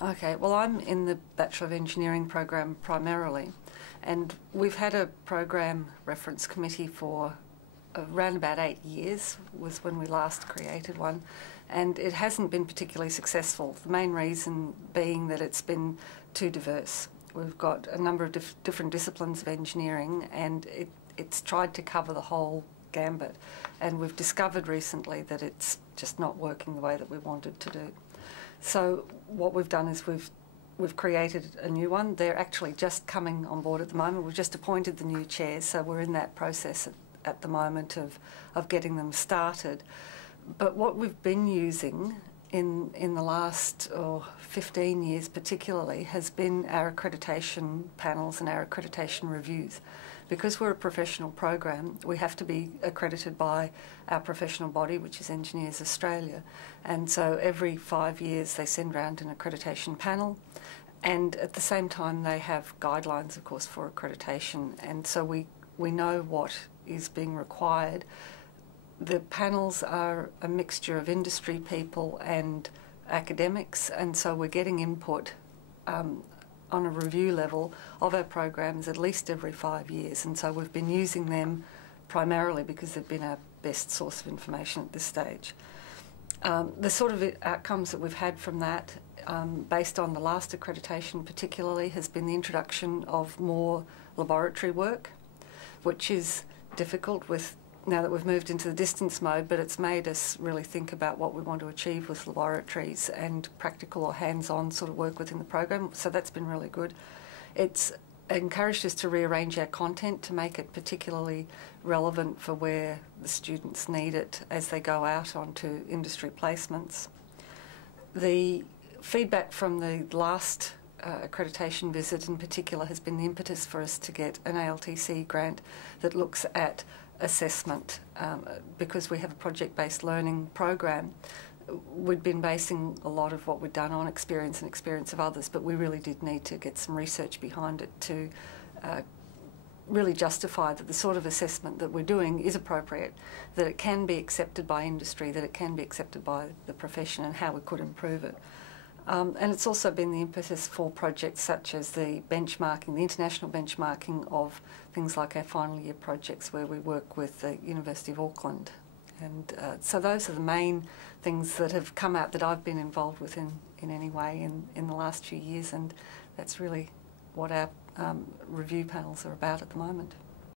Okay, well, I'm in the Bachelor of Engineering program primarily, and we've had a program reference committee for around about 8 years was when we last created one, and it hasn't been particularly successful. The main reason being that it's been too diverse. We've got a number of different disciplines of engineering, and it's tried to cover the whole gambit, and we've discovered recently that it's just not working the way that we wanted to do. So what we've done is we've created a new one. They're actually just coming on board at the moment. We've just appointed the new chairs, so we're in that process at the moment of getting them started. But what we've been using in the last 15 years particularly has been our accreditation panels and our accreditation reviews. Because we're a professional program, we have to be accredited by our professional body, which is Engineers Australia. And so every 5 years they send round an accreditation panel, and at the same time they have guidelines, of course, for accreditation, and so we know what is being required. The panels are a mixture of industry people and academics, and so we're getting input on a review level of our programs at least every 5 years, and so we've been using them primarily because they've been our best source of information at this stage. The sort of outcomes that we've had from that, based on the last accreditation particularly, has been the introduction of more laboratory work, which is difficult with now that we've moved into the distance mode, but it's made us really think about what we want to achieve with laboratories and practical or hands-on sort of work within the program, so that's been really good. It's encouraged us to rearrange our content to make it particularly relevant for where the students need it as they go out onto industry placements. The feedback from the last accreditation visit in particular has been the impetus for us to get an ALTC grant that looks at assessment. Because we have a project-based learning program, we'd been basing a lot of what we'd done on experience and experience of others, but we really did need to get some research behind it to really justify that the sort of assessment that we're doing is appropriate, that it can be accepted by industry, that it can be accepted by the profession, and how we could improve it. And it's also been the impetus for projects such as the benchmarking, the international benchmarking of things like our final year projects where we work with the University of Auckland. And so those are the main things that have come out that I've been involved with in any way in the last few years, and that's really what our review panels are about at the moment.